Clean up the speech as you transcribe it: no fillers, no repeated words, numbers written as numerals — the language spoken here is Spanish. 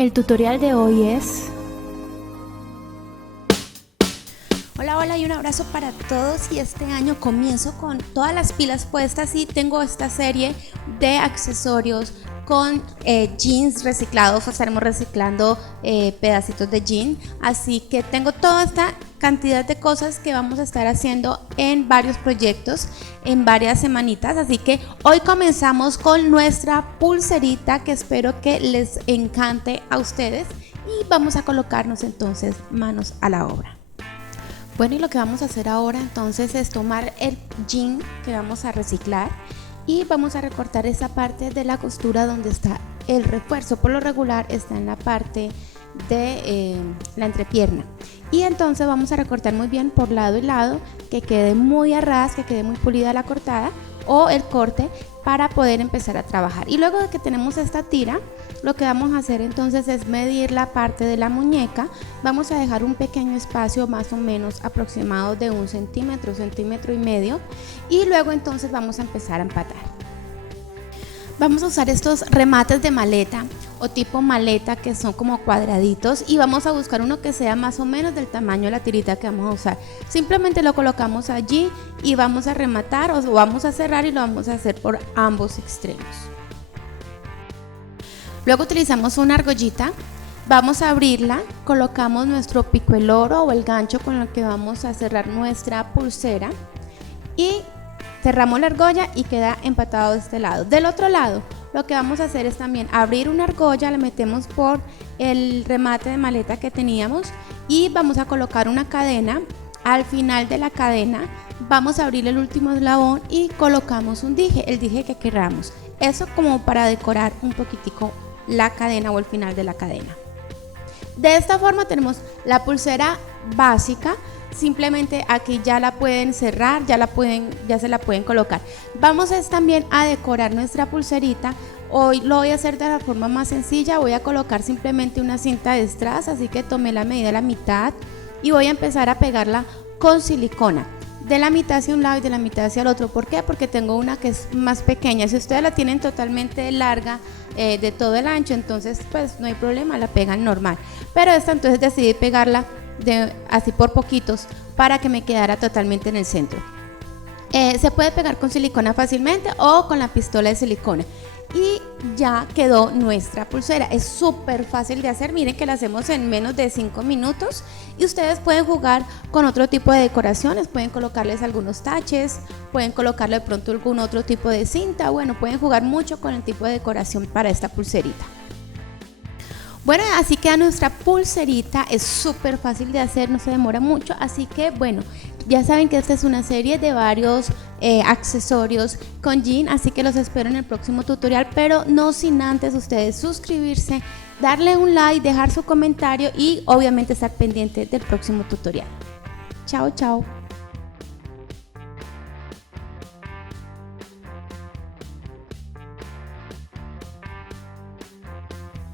El tutorial de hoy es... Hola y un abrazo para todos, y este año comienzo con todas las pilas puestas y tengo esta serie de accesorios con jeans reciclados. Estaremos reciclando pedacitos de jean, así que tengo toda esta cantidad de cosas que vamos a estar haciendo en varios proyectos en varias semanitas. Así que hoy comenzamos con nuestra pulserita, que espero que les encante a ustedes, y vamos a colocarnos entonces manos a la obra. Bueno, y lo que vamos a hacer ahora entonces es tomar el jean que vamos a reciclar y vamos a recortar esa parte de la costura donde está el refuerzo. Por lo regular está en la parte de la entrepierna, y entonces vamos a recortar muy bien por lado y lado, que quede muy a ras, que quede muy pulida la cortada o el corte, para poder empezar a trabajar. Y luego de que tenemos esta tira, lo que vamos a hacer entonces es medir la parte de la muñeca. Vamos a dejar un pequeño espacio, más o menos aproximado de 1 centímetro, centímetro y medio, y luego entonces vamos a empezar a empatar. Vamos a usar estos remates de maleta o tipo maleta, que son como cuadraditos, y vamos a buscar uno que sea más o menos del tamaño de la tirita que vamos a usar. Simplemente lo colocamos allí y vamos a rematar, o vamos a cerrar, y lo vamos a hacer por ambos extremos. Luego utilizamos una argollita, vamos a abrirla, colocamos nuestro picueloro o el gancho con el que vamos a cerrar nuestra pulsera, y cerramos la argolla y queda empatado de este lado. Del otro lado, lo que vamos a hacer es también abrir una argolla, la metemos por el remate de maleta que teníamos y vamos a colocar una cadena. Al final de la cadena vamos a abrir el último eslabón y colocamos un dije, el dije que queramos. Eso como para decorar un poquitico la cadena o el final de la cadena. De esta forma tenemos la pulsera básica. Simplemente aquí ya la pueden cerrar, ya se la pueden colocar. Vamos también a decorar nuestra pulserita. Hoy lo voy a hacer de la forma más sencilla. Voy a colocar simplemente una cinta de strass, así que tomé la medida de la mitad y voy a empezar a pegarla con silicona, de la mitad hacia un lado y de la mitad hacia el otro. ¿Por qué? Porque tengo una que es más pequeña. Si ustedes la tienen totalmente larga, de todo el ancho, entonces pues no hay problema, la pegan normal. Pero esta entonces decidí pegarla así por poquitos, para que me quedara totalmente en el centro. Se puede pegar con silicona fácilmente o con la pistola de silicona, y ya quedó nuestra pulsera. Es súper fácil de hacer, miren que la hacemos en menos de 5 minutos, y ustedes pueden jugar con otro tipo de decoraciones, pueden colocarles algunos taches, pueden colocarle de pronto algún otro tipo de cinta. Bueno, pueden jugar mucho con el tipo de decoración para esta pulserita. Bueno, así queda nuestra pulserita. Es súper fácil de hacer, no se demora mucho, así que bueno, ya saben que esta es una serie de varios accesorios con jean, así que los espero en el próximo tutorial, pero no sin antes ustedes suscribirse, darle un like, dejar su comentario y obviamente estar pendiente del próximo tutorial. Chao, chao.